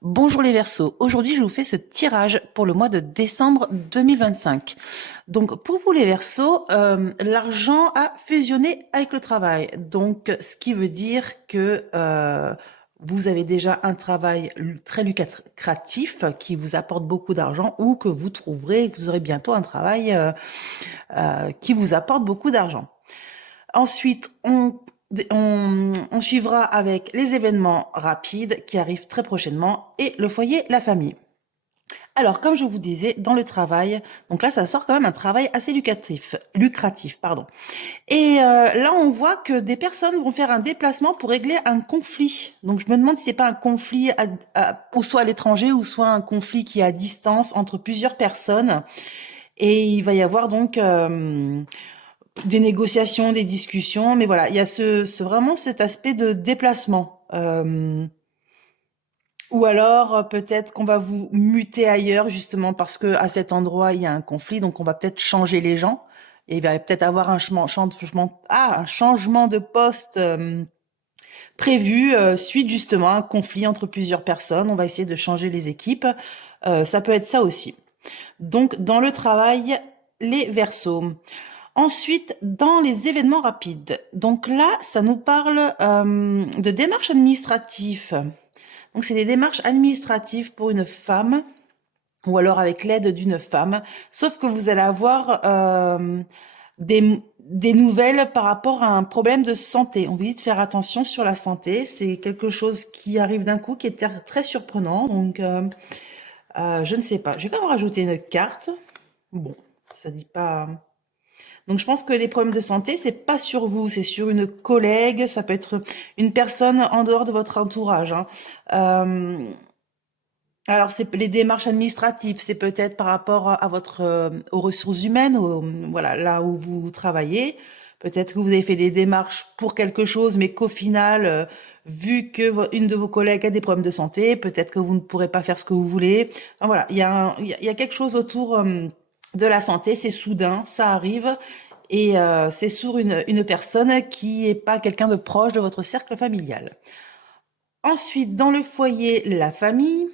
Bonjour les Verseaux, aujourd'hui je vous fais ce tirage pour le mois de décembre 2025. Donc pour vous les Verseaux, l'argent a fusionné avec le travail. Donc ce qui veut dire que vous avez déjà un travail très lucratif qui vous apporte beaucoup d'argent ou que vous trouverez, que vous aurez bientôt un travail qui vous apporte beaucoup d'argent. Ensuite, on suivra avec les événements rapides qui arrivent très prochainement et le foyer, la famille. Alors, comme je vous disais, dans le travail, donc là, ça sort quand même un travail assez lucratif, pardon. Et là, on voit que des personnes vont faire un déplacement pour régler un conflit. Donc, je me demande si c'est pas un conflit ou soit à l'étranger ou soit un conflit qui est à distance entre plusieurs personnes. Et il va y avoir donc des négociations, des discussions, mais voilà, il y a vraiment cet aspect de déplacement. Ou alors peut-être qu'on va vous muter ailleurs justement parce que à cet endroit il y a un conflit, donc on va peut-être changer les gens et il va peut-être avoir un changement de poste prévu suite justement à un conflit entre plusieurs personnes. On va essayer de changer les équipes. Ça peut être ça aussi. Donc dans le travail, les Verseaux. Ensuite, dans les événements rapides, donc là, ça nous parle de démarches administratives. Donc, c'est des démarches administratives pour une femme, ou alors avec l'aide d'une femme, sauf que vous allez avoir des nouvelles par rapport à un problème de santé. On vous dit de faire attention sur la santé, c'est quelque chose qui arrive d'un coup, qui est très surprenant, donc je ne sais pas. Je vais quand même rajouter une carte. Bon, ça dit pas... Donc je pense que les problèmes de santé, c'est pas sur vous, c'est sur une collègue, ça peut être une personne en dehors de votre entourage, hein. Euh, alors c'est les démarches administratives, c'est peut-être par rapport à votre aux ressources humaines, voilà, là où vous travaillez. Peut-être que vous avez fait des démarches pour quelque chose, mais qu'au final, vu que une de vos collègues a des problèmes de santé, peut-être que vous ne pourrez pas faire ce que vous voulez. Enfin, voilà, il y a quelque chose autour de la santé, c'est soudain, ça arrive. Et c'est sur une personne qui est pas quelqu'un de proche de votre cercle familial. Ensuite, dans le foyer, la famille.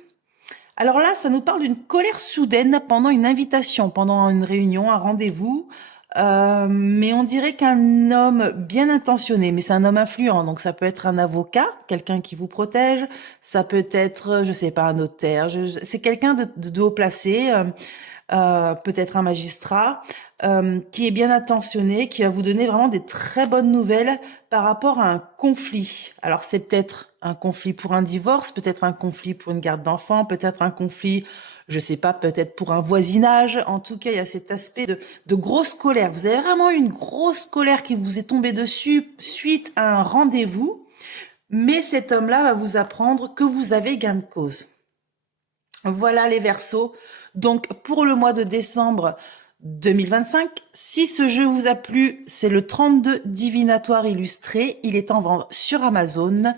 Alors là, ça nous parle d'une colère soudaine pendant une invitation, pendant une réunion, un rendez-vous. Mais on dirait qu'un homme bien intentionné, mais c'est un homme influent, donc ça peut être un avocat, quelqu'un qui vous protège, ça peut être, je sais pas, un notaire, c'est quelqu'un de haut placé, peut-être un magistrat, qui est bien intentionné, qui va vous donner vraiment des très bonnes nouvelles par rapport à un conflit. Alors c'est peut-être un conflit pour un divorce, peut-être un conflit pour une garde d'enfants, peut-être un conflit, je sais pas, peut-être pour un voisinage. En tout cas, il y a cet aspect de grosse colère. Vous avez vraiment une grosse colère qui vous est tombée dessus suite à un rendez-vous, mais cet homme-là va vous apprendre que vous avez gain de cause. Voilà les Verseaux. Donc pour le mois de décembre 2025, si ce jeu vous a plu, c'est le 32 divinatoire illustré. Il est en vente sur Amazon.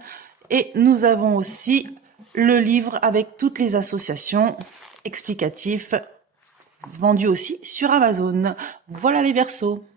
Et nous avons aussi le livre avec toutes les associations explicatives vendues aussi sur Amazon. Voilà les Verseaux.